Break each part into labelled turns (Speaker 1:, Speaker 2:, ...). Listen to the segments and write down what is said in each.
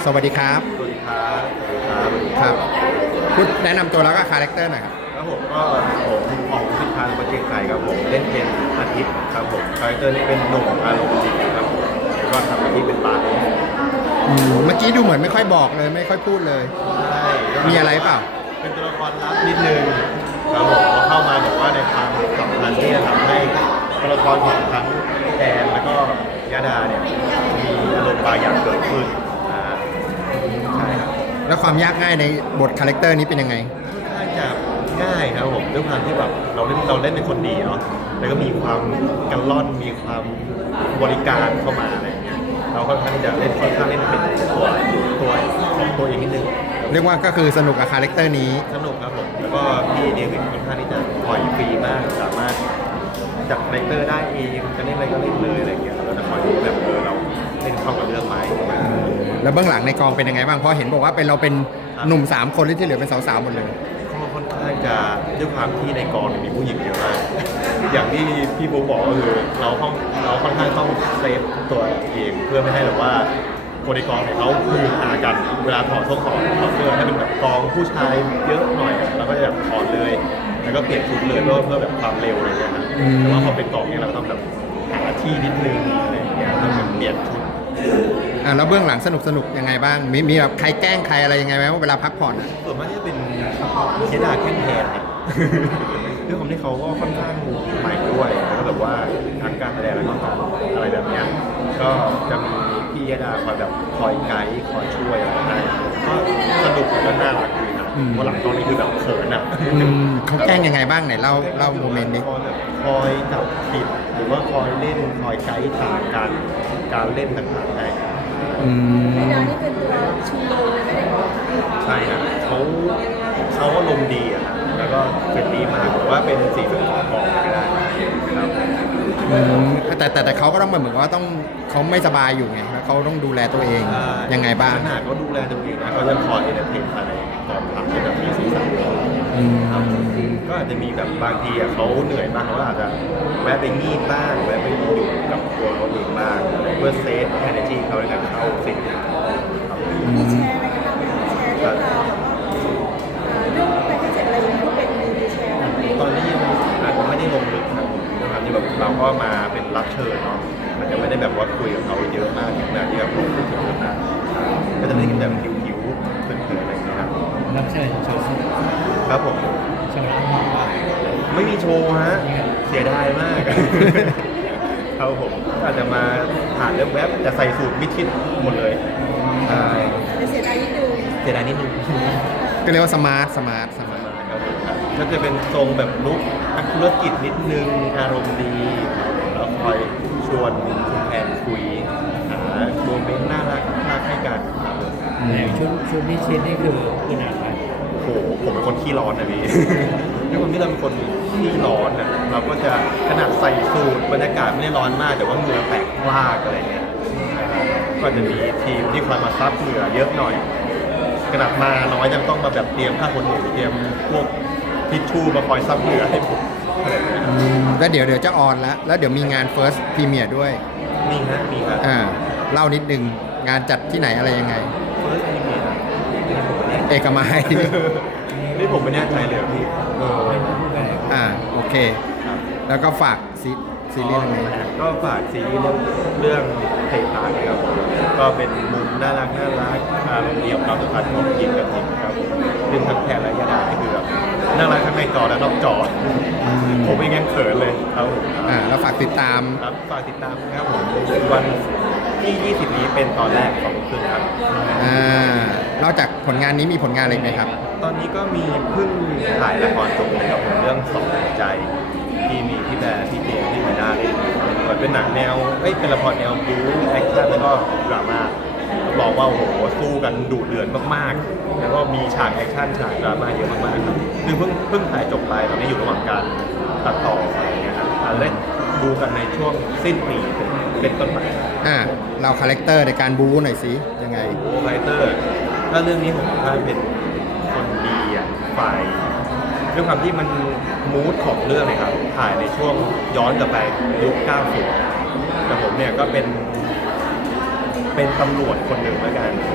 Speaker 1: สวัสดีครับ
Speaker 2: สวัสดีครับสวัสดีครับ
Speaker 1: ครับพูดแนะนำตัวแล้วก็คาแรคเตอร์หน่อยครับ
Speaker 2: ครับผมก็ผมของสิทธาโปรเจกต์ไก่ครับผมเล่นเป็นอาทิตย์ครับผมคาแรคเตอร์นี่เป็นหนุ่มอารมณ์ดีครับผมแล้วก็ทำหน้าที่เป็นบาส
Speaker 1: เมื่อกี้ดูเหมือนไม่ค่อยบอกเลยไม่ค่อยพูดเลย
Speaker 2: ใช่
Speaker 1: มีอะไรเปล่า
Speaker 2: เป็นตัวละครลับนิดนึงครับผมพอเข้ามาบอกว่าในความสัมพันธ์ที่จะทำให้ตัวละครของทั้งแอนแล้วก็ยาดาเนี่ยมีอารมณ์บางอย่างเกิดขึ้นใช่ครับ
Speaker 1: แล้วความยากง่ายในบทคาแรคเตอร์นี้เป็นยังไง
Speaker 2: ค่อนข้างจะง่ายครับผมด้วยความที่แบบเราเล่นเป็นคนดีเนาะแล้วก็มีความกันล่อนมีความบริการเข้ามาอะไรอย่างเงี้ยเราค่อนข้างจะค่อนข้างเล่นเป็นตัวของตัวเองนิดนึง
Speaker 1: เรียกว่าก็คือสนุกกับคาแรคเตอร์นี้
Speaker 2: สนุกครับผมแล้วก็พี่เดวิดค่อนข้างที่จะปล่อยฟรีมากสามารถจับคาแรคเตอร์ได้เองจะเล่นอะไรก็เล่นเลยอะไรอย่างเงี้ยเราจะคอยดูแบบเราเล่นเข้ากับเรื่องไหม
Speaker 1: แล้วเบื้องหลังในกองเป็นยังไงบ้างเพราะเห็นบอกว่าเป็นเราเป็นหนุ่ม3 คนที่เหลือเป็นสาวๆหมดเลย
Speaker 2: ก็ค่อนข้างจะด้วยความที่ในกองมีผู้หญิงเยอะมากอย่างที่พี่บุ๊กบอกก็คือเราค่อนข้างต้องเซฟตัวเองเพื่อไม่ให้แบบว่าคนในกองเนี่ยเขาคือหากันเวลาถอดเสื้อเสื้อให้เป็นแบบกองผู้ชายเยอะหน่อยเราก็จะแบบถอดเลยแล้วก็เปลี่ยนชุดเลยเพื่อแบบความเร็วอะไรเงี้ยนะแต่ว่าพอเป็นกองเนี่ยเราต้องแบบหาที่นิดนึงอะไรอย่างเงี้ยต้องแบบเปลี่ยนชุด
Speaker 1: แล้วเบื้องหลังสนุกยังไงบ้างมีแบบใครแกล้งใครอะไรยังไงไหมว่าเวลาพักผ่อน
Speaker 2: ส่วนมากจะเป็นเชียดาแค่แทนด้วยความที่เขาก็ค่อนข้างใหม่ด้วยแล้วก็แบบว่าทั้งการแสดงแล้วก็อะไรแบบเนี้ยก็จะมีพี่ยดาคอยแบบคอยไกด์คอยช่วยอะไรให้ก็สนุกแล้วก็น่ารักดีนะเพราะหลังตอนนี้คือแบบเขินอ่ะ
Speaker 1: เขาแกล้งยังไงบ้างไหนเล่าโมเมนต์นี้
Speaker 2: คอยจับผิดหรือว่าคอยเล่นคอยไกด์ทางการเล่นต่างๆให้
Speaker 3: ไอ้ดานี่เป็นตัวชูโรงเลยไม่ได้บอก
Speaker 2: ใช่ครับเขาอารมณ์ดีอะครับแล้วก็เป็นดีมากผมว่าเป็นสีสันของกองก็ได้ครับ
Speaker 1: แต่เขาก็ต้องเหมือนว่าต้องเขาไม่สบายอยู่ไงแล้วเขาต้องดูแลตัวเองยังไงบ้าง
Speaker 2: ขนาดเขาดูแลตัวเองนะเขาจะคอยเอนเตอร์เทนภายในกองทัพให้แบบมีสีสันครับก็อาจจะมีแบบบางทีเขาเหนื่อยมากเขาอาจจะแวะไปงีบบ้างแวะไปอยู่กับตัวเขาเองบ้างเพื่อเซฟ energy เขาในการเข้าสิ่ง
Speaker 3: มีแชร์อะไรกันบ้างแชร์เรื่องราวเรื่องแต่ที่เจ็ดอะไรอย่างเงี้ยก็เป็นมีแชร์
Speaker 2: ตอนนี้ยังอาจจะไม่ได้ลงลึกครับนะครับที่แบบเราก็มาเป็นรับเชิญเนาะมันจะไม่ได้แบบว่าคุยกับเขาเยอะมากอย่างนั้นที่แบบลงลึกถึงขนาดก็จะไม่ได้กินแบบผิวๆเผินๆอะไรอย่างเงี้ยครับ
Speaker 4: รับเชิญโชว์
Speaker 2: ครับผม
Speaker 4: ใช่ไหม
Speaker 2: ไม่มีโชว์ฮะเสียดายมากครับผมอาจจะมาผ่านเรื่องแว็บแต่ใส่สูตรมิดชิดหมดเลยใช่
Speaker 3: เสียดายนิดนึง
Speaker 2: เสียดายนิดนึง
Speaker 1: ก็เรียกว่าสมาร์ท
Speaker 2: ครับผมก็จะเป็นทรงแบบลุคนักธุรกิจนิดนึงอารมณ์ดีแล้วคอยชวนคุณแทนคุยหาโมเมนต์น่ารักให้กันครับ
Speaker 4: อย่างชุดที่ชิ้นนี่คือขนาดไหน
Speaker 2: โอ้โหผมเป็นคนขี้ร้อนนะพี่ด้วยความที่เราเป็นคนขี้ร้อนนะเราก็จะขนาดใส่สูทบรรยากาศไม่ได้ร้อนมากแต่ว่าเหงื่อแตกพลากอะไรเงี้ยก็จะมีทีมที่คอยมาซับเหงื่อเยอะหน่อยขนาดมาน้อยยังต้องมาแบบเตรียมผ้าขนหนูเตรียมพวกทิชชู่มาคอยซับเหงื่อให้ผม
Speaker 1: แล้วเดี๋ยวจะออนแล้วเดี๋ยวมีงาน First Premier ด้วย
Speaker 2: มีครับ
Speaker 1: เล่านิดนึงงานจัดที่ไหนอะไรยังไง
Speaker 2: First Premier
Speaker 1: เอกมัย
Speaker 2: นี่ผมไม่แน่ใจเลยพี่
Speaker 1: โอเคแล้วก็ฝากซีรีส์เรื่องนี้
Speaker 2: ก็ฝากซีรีส์เรื่องเพลงตาครับก็เป็นมุมน่ารักอารมณ์เดียวความสัมพันธ์ของยิงกับทิมครับซึ่งทั้งแทนและยาดาคือแบบน่ารักทั้งในจอและนอกจอผมเองยังเขินเลยครับ
Speaker 1: แล้วฝากติดตาม
Speaker 2: ครับครับผมวันที่20นี้เป็นตอนแรกของคืนครับ
Speaker 1: นอกจากผลงานนี้มีผลงานอะไรไหมครับ
Speaker 2: ตอนนี้ก็มีเพิ่งถ่ายละครจบเลยกับผมเรื่องสองใจที่มีพี่แบร์พี่เจมพี่ไมด้าเล่นเหมือนเป็นหนังแนวเป็นละครแนวบู๊แอคชั่นแล้วก็ดราม่าบอกว่าโอ้โหสู้กันดุเดือดมากๆแล้วก็มีฉากแอคชั่นฉากดราม่าเยอะมากๆครับคือเพิ่งถ่ายจบไปตอนนี้อยู่ระหว่างการตัดต่ออะไรเงี้ยครับเล่นดูกันในช่วงสิ้นปีเป็นต้นไป
Speaker 1: เราคาแรคเตอร์ในการบู๊หน่อยสิยังไง
Speaker 2: คาแรคเตอร์ถ้าเรื่องนี้ผมถ้าเป็นคนดีฝ่ายด้วยความที่มันมูดของเรื่องเลยครับถ่ายในช่วงย้อนกลับไปยุค 90 แต่ผมเนี่ยก็เป็นตำรวจคนหนึ่งแล้วกันที่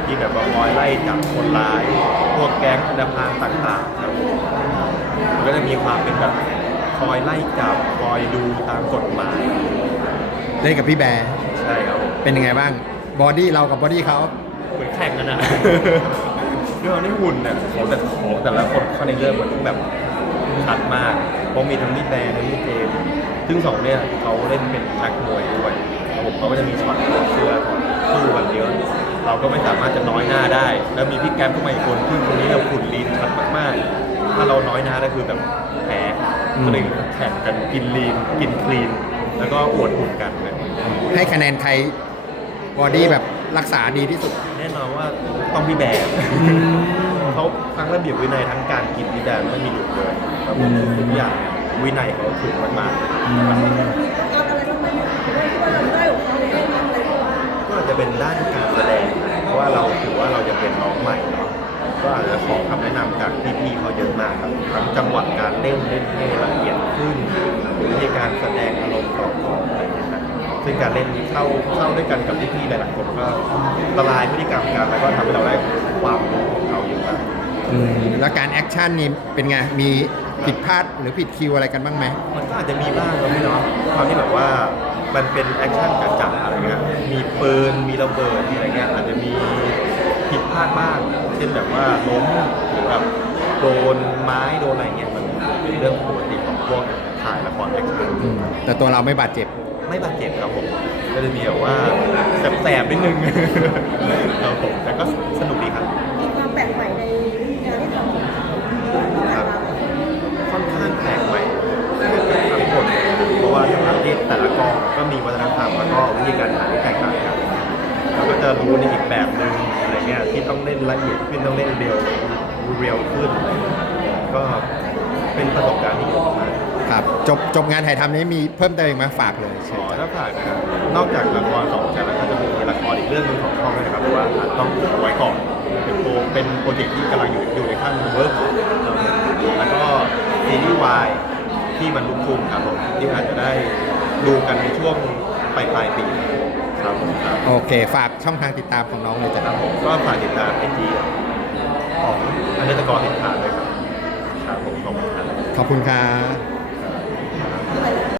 Speaker 2: ที่แบบว่าคอยไล่จับคนร้ายพวกแก๊งธนาคารต่างๆครับมันก็จะมีความเป็นแบบคอยไล่จับคอยดูตามกฎหมาย
Speaker 1: เล่นกับพี่แบร์
Speaker 2: ใช่ครับ
Speaker 1: เป็นยังไงบ้างบอดี้เรากับบอดี้เขา
Speaker 2: เหมือนแข่งกันนะ ด้วยความที่หุ่นเนี่ยของแต่ละคนเขาในเรื่องมันแบบชัดมากเพราะมีทั้งพี่แบร์ทั้งพี่เจมส์ซึ่งสองเนี่ยเขาเล่นเป็นนักมวยด้วยผมเขาก็จะมีช็อตถอดเสื้อสู้กันเยอะ เราก็ไม่สามารถจะน้อยหน้าได้ แล้วมีพี่แก๊ปเข้ามาอีกคนซึ่งคนนี้เราหุ่นลีนชัดมากๆ ถ้าเราน้อยหน้าได้คือแบบแพ้ก็เลยแข่งกันกินลีนกินคลีน แล้วก็อวดหุ่นกันนะ
Speaker 1: ให้คะแนนใครบอดี้แบบรักษาดีที่สุด
Speaker 2: แน่นอนว่าต้องพี่แบร์เขาทั้งระเบียบวินัยทั้งการกินพี่แบร์ไม่มีหลุดเลยครับผมทุกอย่างวินัยเขาถึงมากๆ
Speaker 3: มีต้องเอาอะไรบ้างไหมด้วยที่ว่าเราได้ของเขาเนี่ยทำอะไรบ้าง
Speaker 2: ก็อาจจะเป็นด้านการแสดง เพราะว่าเราถือว่าเราจะเป็นน้องใหม่เนาะก็อาจจะขอคำแนะนำจากพี่ๆเขาเยอะมากครับทั้งจังหวะการเล่นให้ละเอียดขึ้นหรือวิธีการแสดงอารมณ์ต่อๆอะไรอย่างเงี้ยครับซึ่งการเล่นเข้าด้วยกันกับพี่ๆหลายๆคนก็ละลายพฤติกรรมกันแล้วก็ทำให้เราได้ความรู้ของเขาเยอะมาก
Speaker 1: แล้วการแอคชั่นนี่เป็นไง มีผิดพลาดหรือผิดคิวอะไรกันบ้างไหม
Speaker 2: มันก็อาจจะมีบ้างนะพี่เนาะความที่แบบว่ามันเป็นแอคชั่นจัดๆอะไรเงี้ยมีปืนมีระเบิดมีอะไรเงี้ยอาจจะมีผิดพลาดบ้างเช่นแบบว่าล้มหรือแบบโดนไม้โดนอะไรเงี้ยมันเป็นเรื่องปกติของพวกถ่ายละครแอคชั่น
Speaker 1: แต่ตัวเราไม่บาดเจ็บ
Speaker 2: ไม่บาดเจ็บครับผมก็จะมีแบบว่าแสบๆนิดนึง ครับผมแต่ก็สนุกดีครับ
Speaker 3: มีความแปลกใหม่ในงานที่ทำที่ผ่านมา
Speaker 2: ค่อนข้างแปลกใหม่ทั้งหมดเพราะว่าแต่ละประเทศแต่ละกองก็มีวัฒนธรรมแล้วก็วิธีการถ่ายที่แตกต่างกันเราก็จะรู้ในอีกแบบหนึ่งอะไรเงี้ยที่ต้องเล่นละเอียดขึ้นต้องเล่นเรียวขึ้นอะไรเงี้ยก็เป็นประสบการณ์ที่ดีมาก
Speaker 1: ครับ จบงานถ่ายทำนี้มีเพิ่มเติมอีกไหมฝากเลย
Speaker 2: ขอถ้าผ่านนะครับนอกจากละครสองจากนั้นก็จะมีละครอีกเรื่องหนึงของช่องด้วยนะครับว่าอาจต้องเอาไว้ก่อนเป็นโปรเจกต์ที่กำลังอยู่ในขั้นเวิร์กแล้วก็ซีรีส์วายที่มันลุกทุ่มครับผมที่อาจจะได้ดูกันในช่วงปลายปีครับผมครับ
Speaker 1: โอเค ฝากช่องทางติดตามของน้องเลยจ้ะ
Speaker 2: ครับผมก็ฝากติดตามไอจีของอันเดอร์สกอร์ติดตามเลยครับครับผมขอบคุณครับ
Speaker 1: ขอบคุณครับ